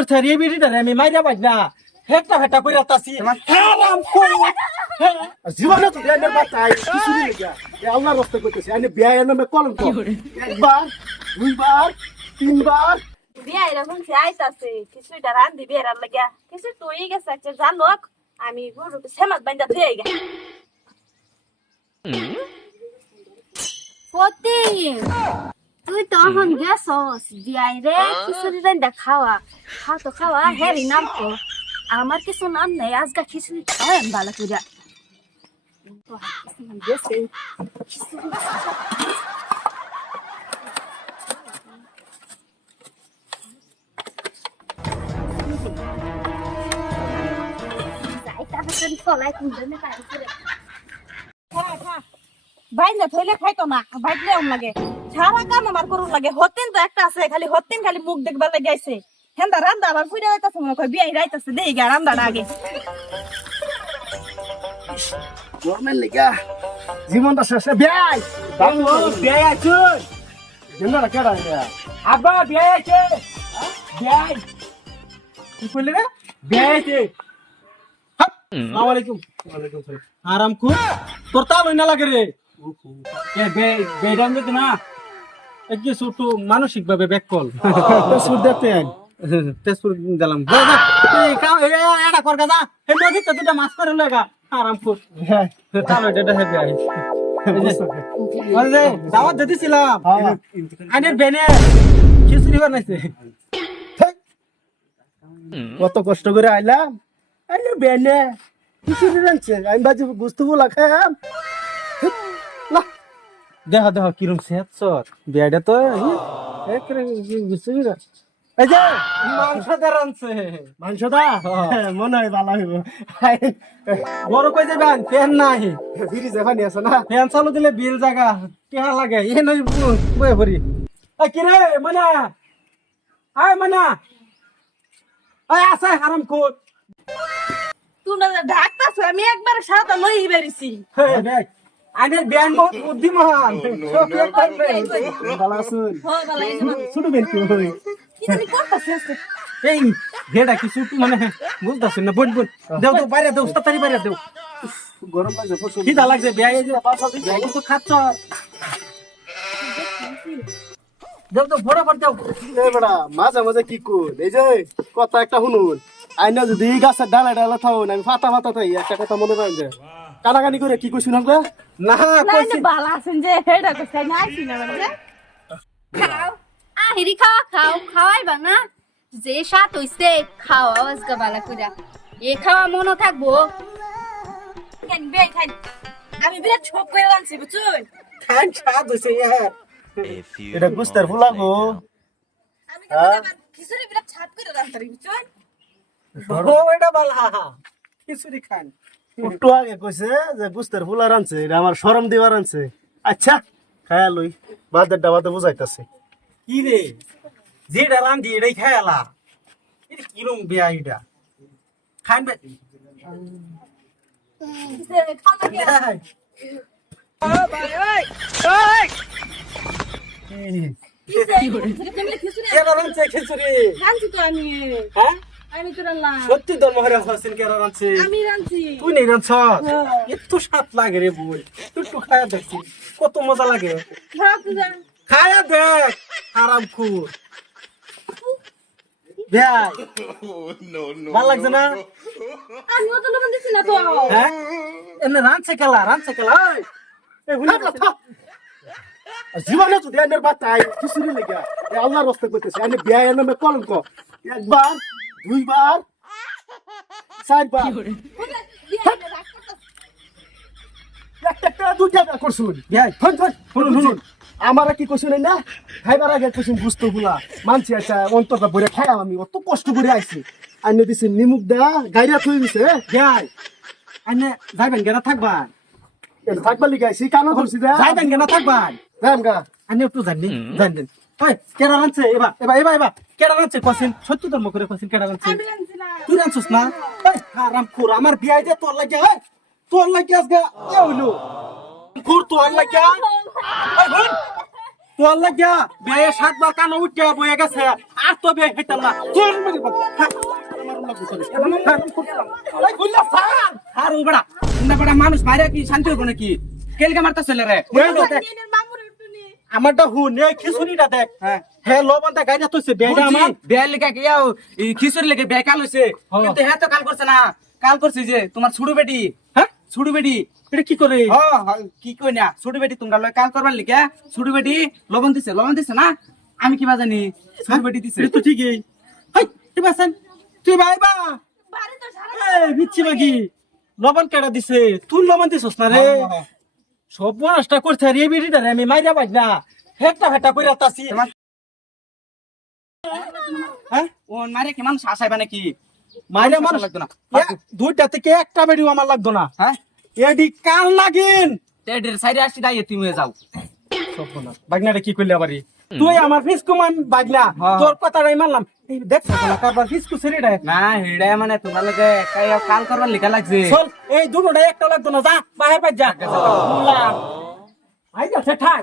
করছে রে বিড়িটা আমি মাইরা বাজ না। হেটা হেটা কইরা তাসি। হারাম কো জীবনে তো জ্ঞানের বাতাই কিছু নেই গা এ আল্লাহর রাস্তা করতেছে। আমি বিয়া এনে মে কলম তো একবার দুইবার তিনবার। বিয়া এরকম সে আইতাছে কিছুটা রান দিবি এরার লাগিয়া কিছু তুই গেছে একটা জানোক আমি গরুকে সেমাত বাইন্দা থুয়ে গে ফতিম! তুই তো এখন গেছস বিয়াই রে খিচুড়ি রান্দা খাওয়া। খা তো খাওয়া হেরি নাম তো। আমার কিছু নাম নেই আজকা খিচুড়ি খাওয়াই ভালো করে গেছে। কুন্দে না বাইন্দা থইলে খাইতো না বাইটলে লাগে। সারা কাম আমার করুন লাগে। হতিন তো একটা আছে খালি হতিন খালি মুখ দেখবার লাগে আইছে। হেন্দা রান্দা আবার ফুইরা হইতাছে মনে কই বিয়াই রাইতাছে দেই গা রান্দাটা আগে। গরমের লেগা জীবনটা শেষে বিয়াই! বাংলো বিয়াই আছুন কেডা আব্বা বিয়াই আছে বিয়াই। কি কইলে রে? বিয়াই আছে আসসালামু আলাইকুম সালাম। আরাম কো তোর তা লই না লাগে রে। এ বে বেডাম দে না। একটু ছোট মানসিক ভাবে ব্যাক কল তেজপুর দিলাম যা যা এই এটা কর গা এই নদী তো দুটা মাছ করে লাগা আরাম তাহলে এটা হেবে আই দাওয়াত দিছিলাম। বেনে খিচুড়ি বানাইছে। কত কষ্ট করে আইলাম। বেনে কিছু রাখছে আমি বাজি বুঝতে বলা খাম না দেহ দেহ কিরম সেত সর বিয়াটা তো একরে বুঝছিস না এই যে মাংস দেরানছে মাংসটা হ্যাঁ, মনে হয় ভালো হইব। বড় কই যাবেন ফ্যান নাই। ফ্রিজে পানি আছে না? ফ্যান চালু দিলে বিল জায়গা কেহা লাগে। এ নই বয়ে ভরি কিরে মনা? আয় মনা। আয় আছে হারাম তুই না ঢাকতাছ আমি একবার সাদা লই বেরিছি ব্যান বহুত বুদ্ধিমান। ছোট এই ভেড়া একটু মানে? বুঝতেছেন না বোন বোন দেও তো বাইরে দেও তাড়াতাড়ি বাইরে দেও। গরম লাগছে প্রচুর। খিদা লাগছে বিয়াই যে বিয়াই তো খাচ্ছ। দেও তো বড় বড় দেও বেড়া মাঝে মাঝে কি কর? এই যে কথা একটা শুনুন। আইনা যদি গাছের ডালা ডালা থাকুন আমি ফাতা ফাতা থাই একটা কথা মনে করেন যে কানাকানি করে কি কই শুনাম না না কইছি। না বালা আছেন যে হেডা কইছে না আইছি না মানে খাও। আহিরি খাওয়া খাও খাওয়াইবা না? যে সাত হইছে খাওয়া আজকা বালা কইরা। এ খাওয়া মনে থাকব। কেন বিয়াই খাই আমি বিরাট শোক করে আনছি বুঝছুন? খান স্বাদ হইছে এটা গুস্তার ফুলাগো আমি কিন্তু আবার খিচুড়ি বিরাট ছাদ করে রান্তারি বুঝছুন? ও এটা বালা খিচুড়ি খান। একটু আগে কইছে যে গুস্তার ফুলা রানছে এটা আমার শরম দিবার আনছে। আচ্ছা খায়া লই বাদের ডাবাতে বুঝাইতাছে। কি রে? যেটা রান্ধি এটাই খায়ালা এটা কিরম বিয়া এটা? তুমি খিচুড়ি? খিচুড়ি আমি। হ্যাঁ? আমি তো রান্না সত্যি তোর মহরে হসেন আমি রাঁধছি। তুই নেই রান্ধছ হ্যাঁ। এত স্বাদ লাগে রে বই। তুই একটু খায়া দেখছি কত মজা লাগে। খায়া দেখ। আরাম খুব ভালো লাগছে না? তো লবণ দিছি না তো। হ্যাঁ? এমনি রাঁধছে খেলা রাঁধছে খেলা। জীবনে যদি লেগা এ আল্লাহর রাস্তা করতেছে আমি বিয়া এনে মে কলঙ্ক। একবার দুইবার? চারবার? আমার কি কইছুন না খাইবার আগে বুঝতো গুলা মানছি আচ্ছা অন্তরটা ভরে খাই আমি অত কষ্ট করে আইছি। আইনে দিছে নিমুক দা গাইরা থই দিছে যাই। আনে যাইবেন কেনা থাকবা এটা থাকবার লিগে আইছি কানো ধরছি দা। যাইবেন কেনা থাকবা যাম গা। আনে একটু জানি জানেন ওই কেডা রাঁধছে এবার এবার এবার এবার। কেডা রাঁধছে কসিন সত্যি তোর মুখে কসিন কেডা রাঁধছে আমি রাঁধছি না। তুই রাঁধছিস না? এই হারাম খুর আমার বিয়াই যে তোর লাগে এই তোর লাগে আজকে এ হইল খুর তোর লাগে। এই বোন তোর লাগে। বিয়ে সাতবার কানো উঠে বয়ে গেছে আর তো বিয়ে না। চল মেরে চলে। বড়া মানুষ বাইরে কি শান্তি হব নাকি? কেলকে মারতা ছেলে রে। আমারটা হুন এই খিচুড়িটা দেখ। হ্যাঁ। হে লবণটা গাইটা তুইছে বেটা আমার। বিয়ের লেগে কি ইয়াও খিচুড়ি লেগে বিয়ে কাল হইছে হ্যাঁ। কিন্তু হ্যাঁ তো কাল করছে না। কাল করছে যে তোমার ছুড়ু বেটি। হ্যাঁ? ছুড়ু বেটি। এটা কি করে? হ্যাঁ হ্যাঁ, কি কই না ছুটু বেটি তোমরা লয় কাল করবার লিখে ছুটু বেটি লবণ দিছে। লবণ দিছে না? আমি কি জানি ছুটু বেটি দিছে। এটা তো ঠিকই। হাই তুই বাসেন তুই ভাই বা। এই বিচ্ছি মাগি। লবণ কেডা দিছে? তুই লবণ দিছস না রে? হ্যাঁ, হ্যাঁ। সব নষ্ট করছে রে বিড়িটা আমি মাইরা বাজ না। হেটা হেটা কইরা তাছি হ্যাঁ? ও মারে কি মানুষ আসাইবা নাকি? মাইরা মানুষ লাগতো না। দুইটা থেকে একটা বেডিও আমার লাগতো না। হ্যাঁ? এডি কাল লাগিন? টেডের সাইডে আসি দাইয়ে তুমি যাও। বাগনারে কি করলে আবারই তুই আমার ফিসকু মান বাগনা হ্যাঁ। তোর কথাটাই মানলাম। এই দেখ না কারবার ফিসকু ছেড়ে না হেডে মানে তোমার লগে কাই কাল করবার লিখা লাগছে। চল এই দুটোটা একটা লাগতো না যা বাহির পাই যা। আই যাচ্ছে ঠাক